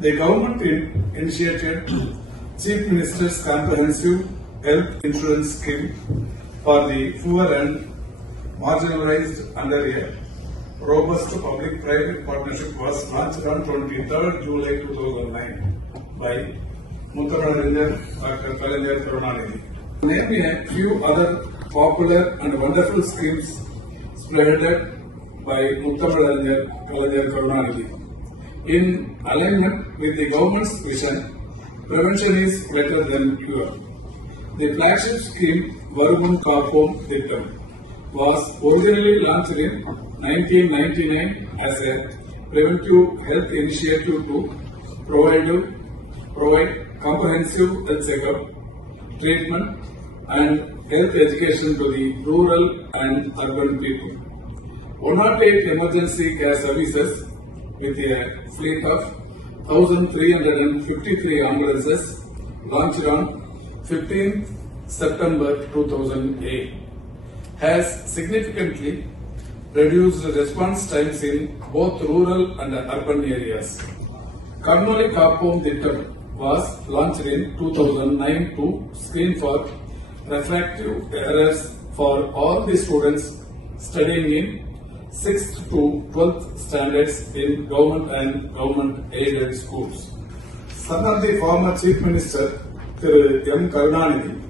The government initiated Chief Minister's Comprehensive Health Insurance Scheme for the poor and marginalized under a robust public-private partnership was launched on 23rd July 2009 by Muttamazharinyar Dr. Kalaignar Karunanidhi. Name a few other popular and wonderful schemes spearheaded by Muttamazharinyar Kalaignar Karunanidhi. In alignment with the government's vision, prevention is better than cure. The flagship scheme Varuman Kappom Thittam was originally launched in 1999 as a preventive health initiative to provide comprehensive health checkup, treatment and health education to the rural and urban people. 108 emergency care services with a fleet of 1,353 ambulances launched on 15 September 2008 has significantly reduced response times in both rural and urban areas. Karnuli Kappom Thittam was launched in 2009 to screen for refractive errors for all the students studying in 6th to 12th standards in government and government-aided schools. Son of the former Chief Minister, Thiru M. Karunanidhi,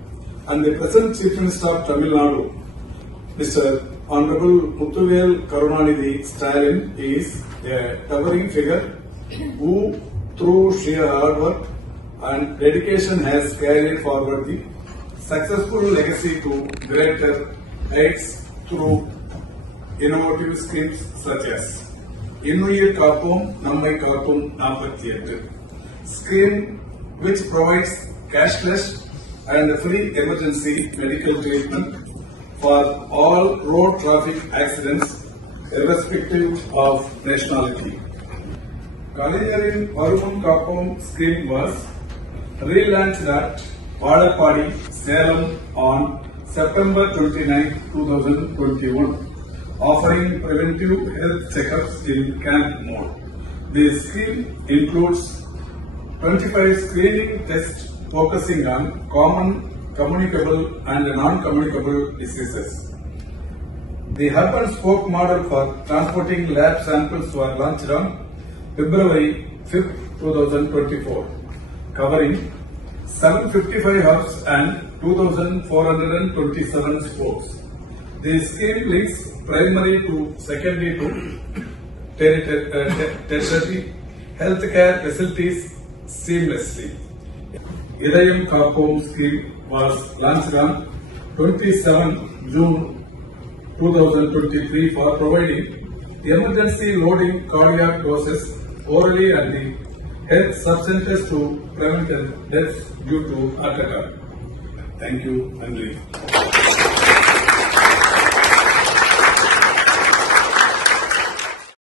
and the present Chief Minister of Tamil Nadu, Mr. Honorable Muthuvel Karunanidhi Stalin, is a towering figure who, through sheer hard work and dedication, has carried forward the successful legacy to greater heights through innovative schemes such as Innuyir Kappom Nammai Kappom 48 scheme, which provides cashless and free emergency medical treatment for all road traffic accidents irrespective of nationality. Kalaignarin Varuman Kappom scheme was relaunched at Vadapadi, Salem on September 29, 2021. Offering preventive health checkups in camp mode. The scheme includes 25 screening tests focusing on common communicable and non-communicable diseases. The hub and spoke model for transporting lab samples was launched on February 5, 2024, covering 755 hubs and 2,427 spokes. The scheme links primary to secondary to tertiary healthcare facilities seamlessly. Idayam Kappom scheme was launched on 27 June 2023 for providing emergency loading cardiac doses orally at the health sub-centers to prevent deaths due to heart attack. Thank you and leave.